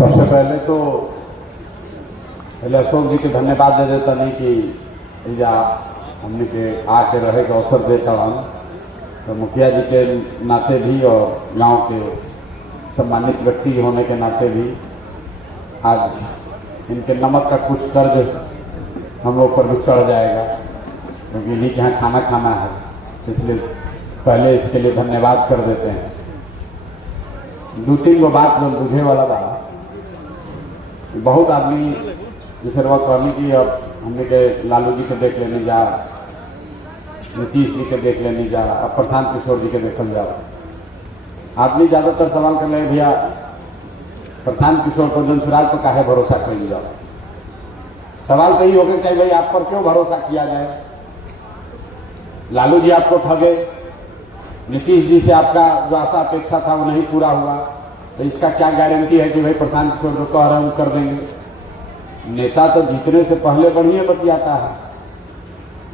सबसे पहले तो अशोक जी के धन्यवाद दे देता नहीं कि या हमने के आके रहे का अवसर देता हम तो मुखिया जी के नाते भी और गांव के सम्मानित व्यक्ति होने के नाते भी आज इनके नमक का कुछ कर्ज हम लोग पर भी चढ़ जाएगा, क्योंकि इन्हीं के यहाँ खाना खाना है, इसलिए पहले इसके लिए धन्यवाद कर देते हैं। दो तीन गो बात जो बुझे वाला बा, बहुत आदमी जैसे वह कहनी कि अब हमने के लालू जी के देख लेने जा, नीतीश जी के देख लेने जा, अब प्रशांत किशोर जी के देखल जा। आदमी ज़्यादातर सवाल कर रहे भैया प्रशांत किशोर को जनसुराज पर काहे भरोसा कर लिया। सवाल तो ही हो गया भाई आप पर क्यों भरोसा किया जाए। लालू जी आपको ठगे, नीतीश जी से आपका जो आशा अपेक्षा था वो नहीं पूरा हुआ, तो इसका क्या गारंटी है कि भाई प्रशांत किशोर जो कह रहे हैं कर देंगे। नेता तो जीतने से पहले बढ़िया बतियाता है,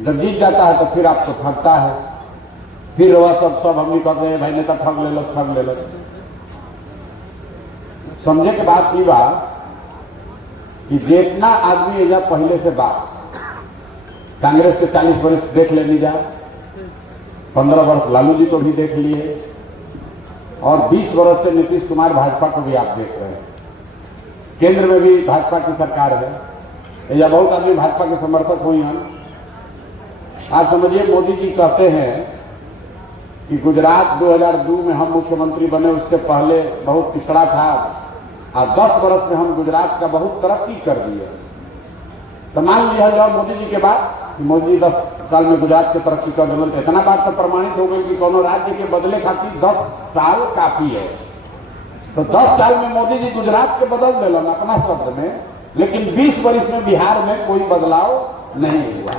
जब जीत जाता है तो फिर आपको ठगता है, फिर वह सब हम नहीं कहते हैं भाई नेता ठग ले लो। समझे के बात की बात कि जितना आदमी एजा पहले से बात कांग्रेस के 40 वर्ष देख लेनी जा, 15 वर्ष लालू जी को भी देख लिए और 20 वर्ष से नीतीश कुमार भाजपा को भी आप देख रहे हैं। केंद्र में भी भाजपा की सरकार है, या बहुत आदमी भाजपा के समर्थक हुई हैं। आज समझिए मोदी जी कहते हैं कि गुजरात 2002 में हम मुख्यमंत्री बने, उससे पहले बहुत पिछड़ा था और 10 वर्ष में हम गुजरात का बहुत तरक्की कर दिए। तो मान लिया जाओ मोदी जी के बाद मोदी जी 10 साल में गुजरात की तरक्की कर देने, तो इतना बात तो प्रमाणित हो गई कि कोनो राज्य के बदले खातिर 10 साल काफी है। तो 10 साल में मोदी जी गुजरात के बदल दिलन अपना शब्द में, लेकिन 20 वर्ष में बिहार में कोई बदलाव नहीं हुआ।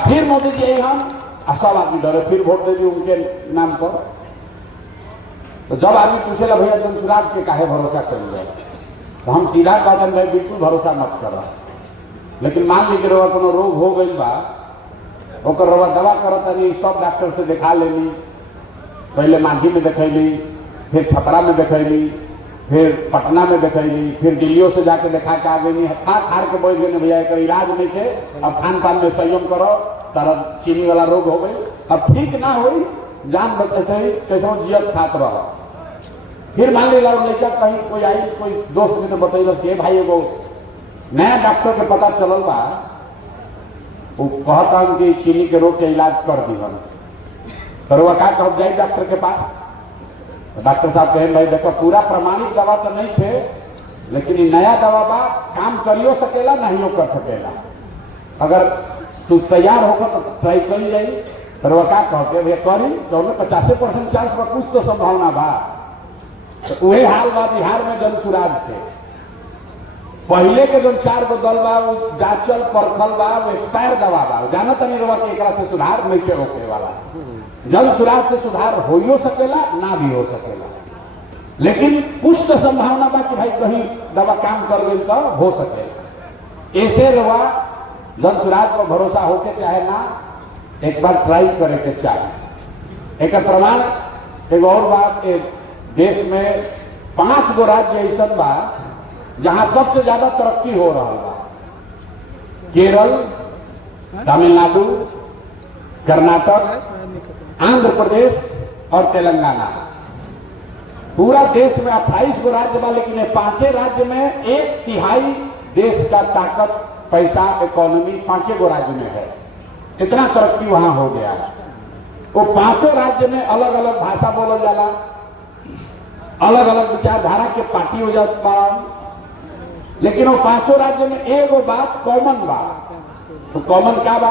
फिर मोदी जी यही हम सब आदमी डरे, फिर वोट दे दी उनके नाम पर। तो जब आदमी पूछेला भैया जनसुराज के काहे भरोसा करिए, तो हम सीधा कहते भाई बिल्कुल भरोसा मत करो। लेकिन मान लीजिए रवा कोनो रोग हो गई बा, ओकर रवा दवा करत नहीं, सब डॉक्टर से दिखा लेनी, पहले मांझी में दिखैली, फिर छपरा में दिखैली, फिर पटना में दिखैली, फिर दिल्लियों से जाके दिखा के आ गई, खार के बैठ गए भैया का इलाज नहीं थे, अब खान पान में संयम करो, तारा चीनी वाला रोग हो गई, अब ठीक ना हुई, जान बचे से ही कैसे जियत खात रहो। फिर मान लीजिए लड़का कहीं कोई आई, कोई दोस्त ने तो बतैल कि भाई एगो नया डॉक्टर के पता चलल बा, वो कहता कि चीनी के रोग के इलाज कर दी हम, तो वह क्या कब जाए डॉक्टर के पास। तो डॉक्टर साहब कहें भाई देखो पूरा प्रमाणित दवा तो नहीं थे, लेकिन ये नया दवा बा, काम करियो सकेला नहीं कर सकेला, अगर तू तैयार होकर तो ट्राई कर जाई। तो वह क्या कहते भैया करी तो 50% चांस पर कुछ तो संभावना बा। तो वही हाल बा बिहार में जनसुराज थे, पहले के जो 4 गो दल बा वो जांचल परखल बा, वो एक्सपायर दवा बा, जाना तनी रवा कि एकरा से सुधार नहीं के रोके वाला। जनसुराज से सुधार हो सकेला ना भी हो सकेला, लेकिन कुछ तो संभावना बा कि भाई कहीं दवा काम कर गई तो हो सके। ऐसे रवा जनसुराज को भरोसा होके चाहे ना, एक बार ट्राई करे के चाहे। एक प्रमाण एक और बात, एक देश में 5 गो राज्य ऐसा बा जहां सबसे ज्यादा तरक्की हो रहा बा, केरल, तमिलनाडु, कर्नाटक, आंध्र प्रदेश और तेलंगाना। पूरा देश में 28 गो राज्य बा, लेकिन 5 राज्य में 1/3 देश का ताकत, पैसा, इकोनॉमी 5 गो राज्य में है। इतना तरक्की वहां हो गया है। वो 5 राज्य में अलग अलग भाषा बोला जाला, अलग अलग विचारधारा के पार्टी हो जाता, लेकिन वो 5 राज्य में एगो बात कॉमन बा। तो कॉमन क्या बा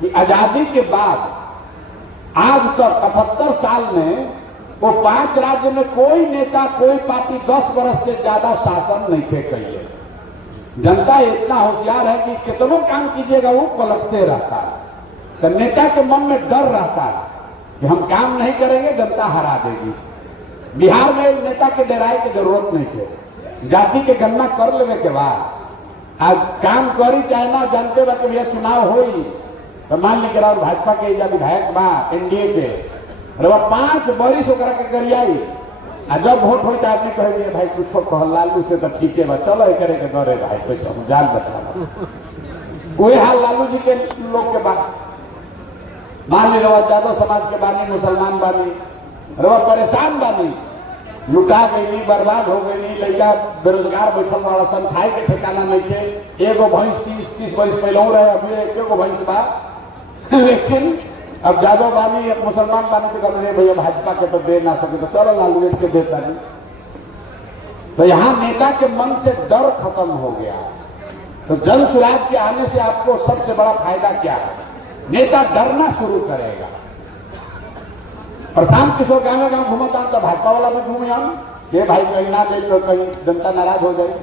कि आजादी के बाद आज तक 78 साल में वो 5 राज्य में कोई नेता, कोई पार्टी 10 वर्ष से ज्यादा शासन नहीं थे कहिए। जनता इतना होशियार है कि कितनों काम कीजिएगा वो पलटते रहता है। तो नेता के मन में डर रहता है कि हम काम नहीं करेंगे जनता हरा देगी। बिहार में नेता के डराए की जरूरत नहीं है, जाति के गणना कर लेने के बाद आज काम करी चाहे ना, जानते बा कि भैया चुनाव होई तो मान लीजिए भाजपा के विधायक बा एनडीए के, 5 बरिस ओकरा के गरियाई जब वोट हो आदमी कहेंगे भाई कुछ कह लालू से तो ठीक है, चलो ये करे के डरे भाई पैसा जान बचा। वही हाल लालू जी के लोग के बाद मान ली रवा यादव समाज के बानी, मुसलमान बानी, रवा परेशान बानी, लुटा गई, बर्बाद हो गई, लड़का बेरोजगार बैठल वाला सन, खाए के ठिकाना नहीं थे। एगो भैंस 30 वर्ष पहले रहे, अभी एगो भैंस बा। लेकिन अब यादव बानी एक मुसलमान बानी तो कर रहे भैया भाजपा के तो दे ना सके तो चलो लालू के देता नहीं। तो यहाँ नेता के मन से डर खत्म हो गया। तो जन स्वराज के आने से आपको सबसे बड़ा फायदा क्या है? नेता डरना शुरू करेगा। प्रशांत किशोर गाँव गाँव घूमता तो भाजपा वाला में घूमे हम, ये भाई कहीं ना गई तो कहीं जनता नाराज हो जाए।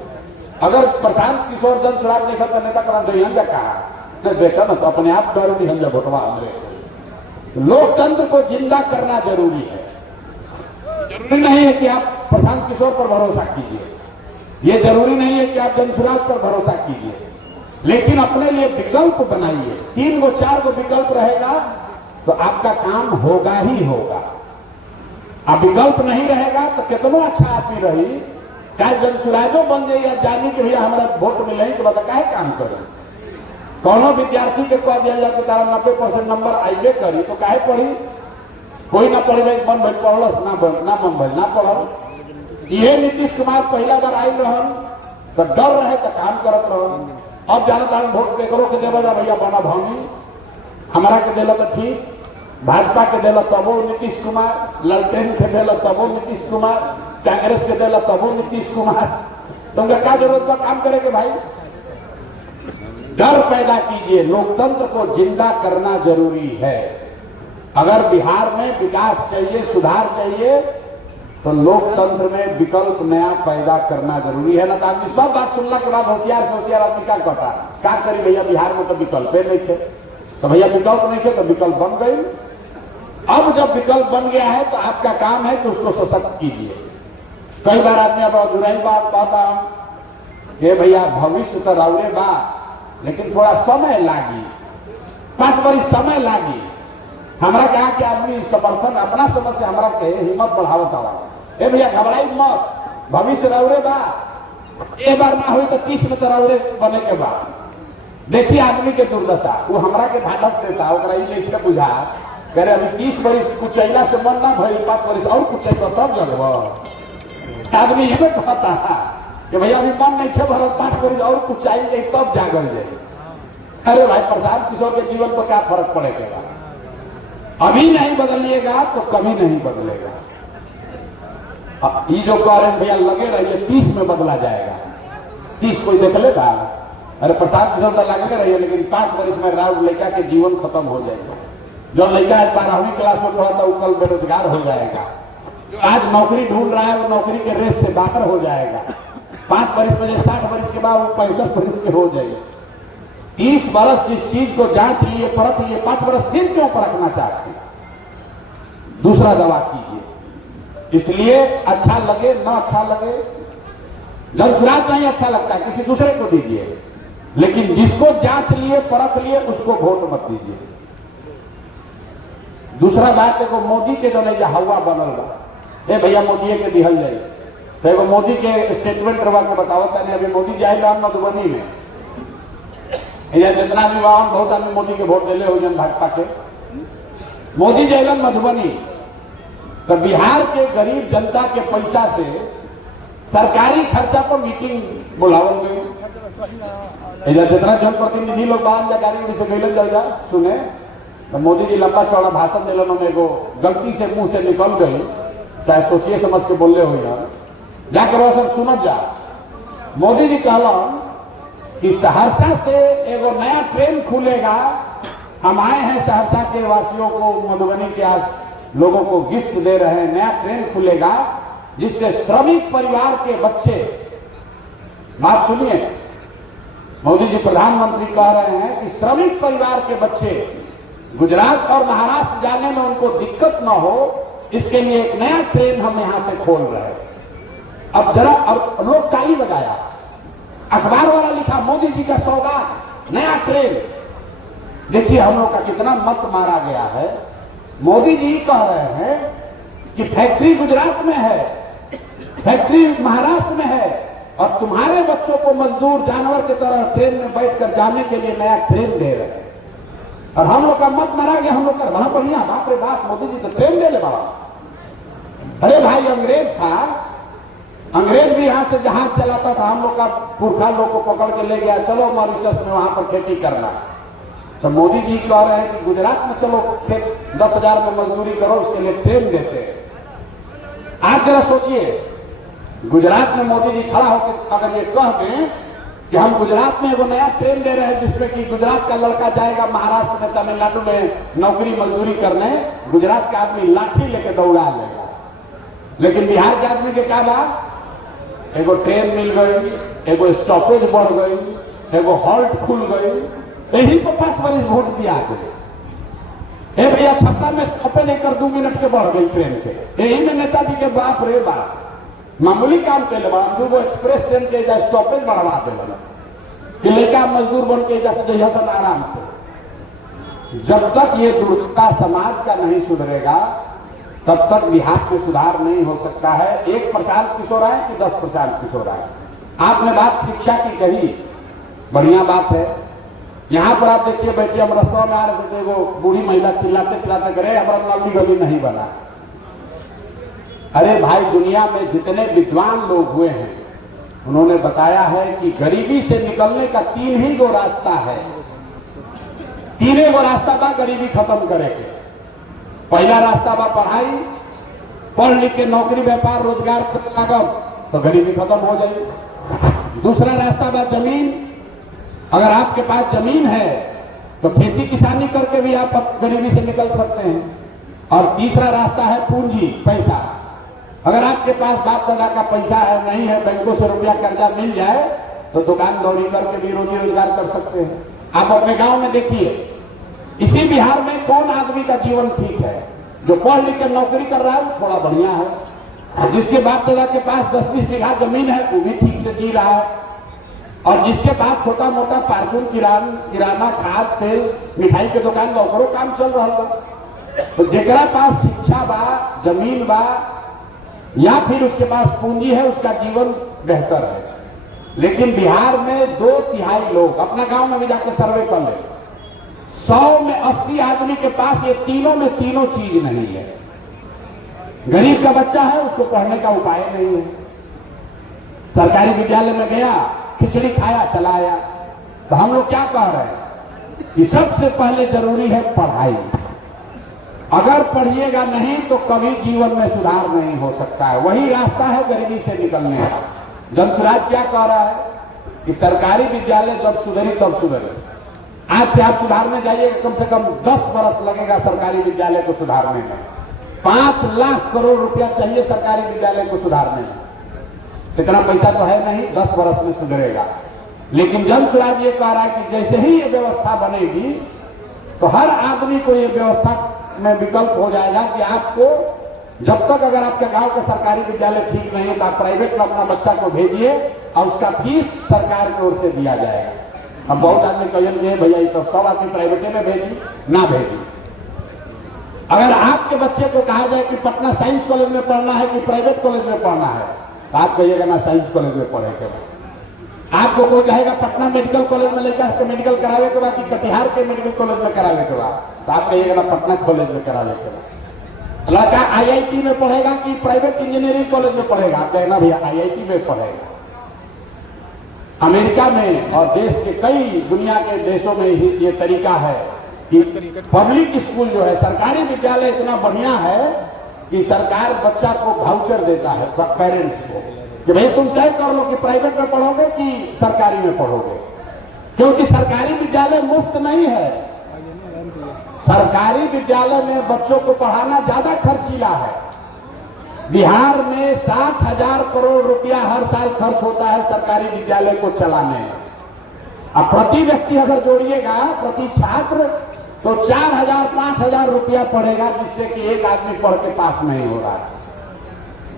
अगर प्रशांत किशोर जन स्वराज देखा तो नेता करा तो यहाँ कहा तो देखा ना तो अपने आप डर भी हम भोटवा हमरे। लोकतंत्र को जिंदा करना जरूरी है। जरूरी नहीं है कि आप प्रशांत किशोर पर भरोसा कीजिए, ये जरूरी नहीं है कि आप जन स्वराज पर भरोसा कीजिए, लेकिन अपने लिए विकल्प बनाइए। 3 गो 4 गो विकल्प रहेगा तो आपका काम होगा ही होगा। अब विकल्प नहीं रहेगा तो कितना अच्छा आदमी रही, चाहे जन स्वराजो बन जाए या जानी कि भैया हमारा वोट मिले तो बता काहे काम करें। कोनो विद्यार्थी के कह दिया जाए तो 90% नंबर आइए करी तो काहे पढ़ी, कोई ना पढ़े मन भल पढ़ल ना मन भल ना पढ़ल। ये नीतीश कुमार पहला बार आई रहन तो डर रहे तो काम करत रहन। अब जाना वोट केकरो के देवा भैया बना भावी, हमारा के दिला तो ठीक, भाजपा के दिला तबो नीतीश कुमार, ललटेन के दिला तबो नीतीश कुमार, कांग्रेस के दिला तबो नीतीश कुमार। तुमका क्या जरूरत का काम करेंगे भाई? डर पैदा कीजिए। लोकतंत्र को जिंदा करना जरूरी है। अगर बिहार में विकास चाहिए, सुधार चाहिए तो लोकतंत्र में विकल्प नया पैदा करना जरूरी है। ना तो आदमी सब बात सुनने के बाद होशियार से होशियार आदमी क्या कहता क्या करी भैया बिहार में तो विकल्प नहीं थे, तो भैया विकल्प नहीं थे तो विकल्प बन गई। अब जब विकल्प बन गया है तो आपका काम है कि उसको सशक्त कीजिए। कई बार आदमी अब अधूराई बात कहता ये भैया भविष्य तो राउरे बा लेकिन थोड़ा समय लागी, 5 वर्ष समय लागी। हमारा कहा कि आदमी समर्थन अपना समझ से हमारा के हिम्मत बढ़ावत आवा। ए भैया घबराई मत, भविष्य राउरे बा, एक बार ना हुई तो 30 में तो राउरे बने के बाद। देखिए आदमी के दुर्दशा, वो हमरा के धाडस देता ओकरा लेके बुझा करे अभी 30 वर्ष कुचैला से मन ना भइल, 5 वर्ष और कुचैला तब जगब आदमी ये कहता कि भैया अभी मन नहीं थे भरत, 5 वर्ष और कुचाई जाए तब जागल जाए। अरे भाई प्रशांत किशोर के जीवन पर क्या फर्क पड़ेगा? अभी नहीं बदलिएगा तो कभी नहीं बदलेगा। ये जो कह रहे हैं भैया लगे रहिए 30 में बदला जाएगा, 30 कोई देख लेगा? अरे प्रसाद किशोर तो लगे रहिए लेकिन 5 वर्ष में राव लड़का के जीवन खत्म हो जाएगा। जो लड़का आज 12वीं क्लास में पढ़ा था वो कल बेरोजगार हो जाएगा, जो आज नौकरी ढूंढ रहा है वो नौकरी के रेस से बाहर हो जाएगा। 5 वर्ष में 60 वर्ष के बाद वो 65 वर्ष के हो जाएगा। 30 वर्ष जिस चीज को जांच लिए परख लिए 5 वर्ष फिर क्यों परखना चाहते? दूसरा दवा कीजिए। इसलिए अच्छा लगे ना अच्छा लगे, जन स्वराज नहीं अच्छा लगता किसी दूसरे को दीजिए, लेकिन जिसको जांच लिए परख लिए उसको वोट मत दीजिए। दूसरा बात देखो, मोदी के जो नहीं हवा बनल बा, ए भैया मोदी के दिहल जाए तो एगो मोदी के स्टेटमेंट करवा के बताओ तने। अभी मोदी जाए राम मधुबनी में जितना भी वहां बहुत आदमी मोदी के वोट दिले हो जन भाजपा के, मोदी जयलन मधुबनी तो बिहार के गरीब जनता के पैसा से सरकारी खर्चा पर मीटिंग बुलावल गई। जितना जनप्रतिनिधि लोग बाहर जा गाड़ी से गैलन जा सुने तो मोदी जी लंबा चौड़ा भाषण दिलन, एगो गलती से मुंह से निकल गई, चाहे सोचिए समझ के बोले हो जाकर वो सब सुनत जा। मोदी जी कहलन कि सहरसा से एगो नया ट्रेन खुलेगा, हम आए हैं सहरसा के वासियों को, मधुबनी के आज लोगों को गिफ्ट दे रहे हैं, नया ट्रेन खुलेगा जिससे श्रमिक परिवार के बच्चे, बात सुनिए, मोदी जी प्रधानमंत्री कह रहे हैं कि श्रमिक परिवार के बच्चे गुजरात और महाराष्ट्र जाने में उनको दिक्कत ना हो, इसके लिए एक नया ट्रेन हम यहां से खोल रहे हैं। अब जरा और लोग ताली लगाया, अखबार वाला लिखा मोदी जी का सौगात नया ट्रेन। देखिए हम लोग का कितना मत मारा गया है। मोदी जी कह रहे हैं कि फैक्ट्री गुजरात में है, फैक्ट्री महाराष्ट्र में है और तुम्हारे बच्चों को मजदूर जानवर की तरह ट्रेन में बैठकर जाने के लिए नया ट्रेन दे रहे हैं। और हम लोग का मत मरा गया, हम लोग का वहां बढ़िया, बाप रे बाप, मोदी जी तो ट्रेन दे ले बाबा। अरे भाई अंग्रेज था, अंग्रेज भी यहां से जहाज चलाता था, हम लोग का पुरखा लोग को पकड़ के ले गया, चलो मॉरिशस में वहां पर खेती करना। तो मोदी जी कह रहे हैं कि गुजरात में चलो 10,000 में मजदूरी करो, उसके लिए ट्रेन देते हैं। आज जरा सोचिए, गुजरात में मोदी जी खड़ा होकर अगर ये कह दें कि हम गुजरात में वो नया ट्रेन दे रहे हैं जिसमें कि गुजरात का लड़का जाएगा महाराष्ट्र में, तमिलनाडु में नौकरी मजदूरी करने, गुजरात का आदमी लाठी लेके दौड़ा लेगा। लेकिन बिहार के आदमी के क्या बात, एगो ट्रेन मिल गई, एगो स्टॉपेज बढ़ गई, एगो हॉल्ट खुल गई, यही पर 5 वर्ष वोट दिया गए। ए भैया छपरा में स्टॉपेज 1 2 मिनट के बढ़ गई ट्रेन के, यही में नेताजी के बाप रे बाप मामूली काम के लिए दूगो एक्सप्रेस ट्रेन के स्टॉपेज बढ़वा देगा कि लेका मजदूर बन के जैसा आराम से। जब तक ये दुर्दशा समाज का नहीं सुधरेगा तब तक बिहार में सुधार नहीं हो सकता है। एक प्रशांत किशोर आए कि 10 प्रशांत किशोर आए। आपने बात शिक्षा की कही, बढ़िया बात है। यहाँ पर आप देखिए, बैठिए, हम रस्तों में आ रहे थे, वो बूढ़ी महिला चिल्लाते चिल्लाते करे हमारा नली गली नहीं बना। अरे भाई, दुनिया में जितने विद्वान लोग हुए हैं उन्होंने बताया है कि गरीबी से निकलने का 3 ही गो रास्ता है। 3 गो रास्ता बा गरीबी खत्म करेंगे। पहला रास्ता बा पढ़ाई, पढ़ लिख के नौकरी व्यापार रोजगार लागो तो गरीबी खत्म हो जाएगी। दूसरा रास्ता बा जमीन, अगर आपके पास जमीन है तो खेती किसानी करके भी आप गरीबी से निकल सकते हैं। और तीसरा रास्ता है पूंजी, पैसा। अगर आपके पास बाप दादा का पैसा है, नहीं है, बैंकों से रुपया कर्जा मिल जाए तो दुकान दौड़ी करके भी रोजी रोजगार कर सकते हैं। आप अपने गांव में देखिए, इसी बिहार में कौन आदमी का जीवन ठीक है? जो पढ़ लिख कर नौकरी कर रहा है थोड़ा बढ़िया है, और जिसके बाप दादा के पास 10-20 बीघा जमीन है वो भी ठीक से जी रहा है, और जिसके पास छोटा मोटा पार्कुल किराना खाद तेल मिठाई के दुकान बा ओकरो काम चल रहा बा। तो जेकरा पास शिक्षा बा, जमीन बा, या फिर उसके पास पूंजी है, उसका जीवन बेहतर है। लेकिन बिहार में 2/3 लोग, अपना गांव में भी जाकर सर्वे कर ले, 100 में 80 आदमी के पास ये तीनों में तीनों चीज नहीं है। गरीब का बच्चा है, उसको पढ़ने का उपाय नहीं है। सरकारी विद्यालय में गया, खिचड़ी खाया, चला आया। तो हम लोग क्या कह रहे हैं कि सबसे पहले जरूरी है पढ़ाई। अगर पढ़िएगा नहीं तो कभी जीवन में सुधार नहीं हो सकता है। वही रास्ता है गरीबी से निकलने का। जनसुराज क्या कह रहा है कि सरकारी विद्यालय जब सुधरी तब सुधरे। आज से आप सुधारने जाइएगा, कम से कम 10 बरस लगेगा सरकारी विद्यालय को सुधारने में। 5 लाख करोड़ रुपया चाहिए सरकारी विद्यालय को सुधारने में। इतना पैसा तो है नहीं, 10 बरस में सुधरेगा। लेकिन जनसुराज ये कह रहा है कि जैसे ही ये व्यवस्था बनेगी तो हर आदमी को ये व्यवस्था में विकल्प हो जाएगा कि आपको जब तक अगर आपके गांव का सरकारी विद्यालय ठीक नहीं है तो आप प्राइवेट में अपना बच्चा को भेजिए और उसका फीस सरकार की ओर से दिया जाएगा। अब बहुत आदमी कहेंगे भैया तो सब आदमी प्राइवेटे में भेजी, ना भेजी। अगर आपके बच्चे को कहा जाए कि पटना साइंस कॉलेज में पढ़ना है कि प्राइवेट कॉलेज में पढ़ना है, तो आप कहिएगा ना साइंस कॉलेज में पढ़ेगा। आपको कोई कहेगा पटना मेडिकल कॉलेज में लेकर मेडिकल करावे के बाद कि कटिहार के मेडिकल कॉलेज में करावे के बाद, तो आप कहिएगा ना पटना कॉलेज में करावे के बाद। लड़का IIT में पढ़ेगा कि प्राइवेट इंजीनियरिंग कॉलेज में पढ़ेगा, आप कहना भैया IIT में पढ़ेगा। अमेरिका में और देश के कई दुनिया के देशों में ही ये तरीका है कि पब्लिक स्कूल जो है, सरकारी विद्यालय इतना बढ़िया है कि सरकार बच्चा को वाउचर देता है पेरेंट्स को कि भाई तुम तय कर लो कि प्राइवेट में पढ़ोगे कि सरकारी में पढ़ोगे, क्योंकि सरकारी विद्यालय मुफ्त नहीं है। सरकारी विद्यालय में बच्चों को पढ़ाना ज्यादा खर्चीला है। बिहार में 60,000 करोड़ रुपया हर साल खर्च होता है सरकारी विद्यालय को चलाने में। अब प्रति व्यक्ति अगर जोड़िएगा, प्रति छात्र, तो 4,000-5,000 रुपया पड़ेगा, जिससे कि एक आदमी पढ़ के पास नहीं हो रहा है।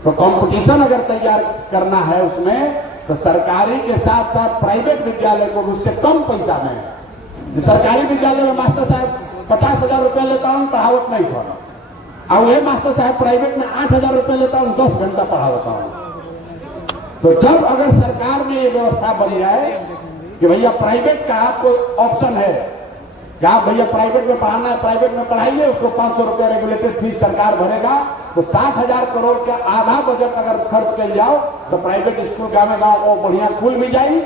तो कंपटीशन अगर तैयार करना है उसमें, तो सरकारी के साथ साथ प्राइवेट विद्यालय को उससे कम पैसा में। सरकारी विद्यालय में मास्टर साहब 50,000 रुपया लेता हूँ, पढ़ावत नहीं था, और वही मास्टर साहब प्राइवेट में 8,000 रुपया लेता हूँ, 10 घंटा पढ़ावता हूँ। तो जब अगर सरकार में ये व्यवस्था बन जाए कि भैया प्राइवेट का आपको ऑप्शन है कि आप भैया प्राइवेट में पढ़ाना है, प्राइवेट में पढ़ाइए, उसको 500 रुपया रेगुलेटेड फीस सरकार भरेगा, तो 60,000 करोड़ का आधा बजट अगर खर्च कर जाओ तो प्राइवेट स्कूल गाँव को बढ़िया खुल भी जाए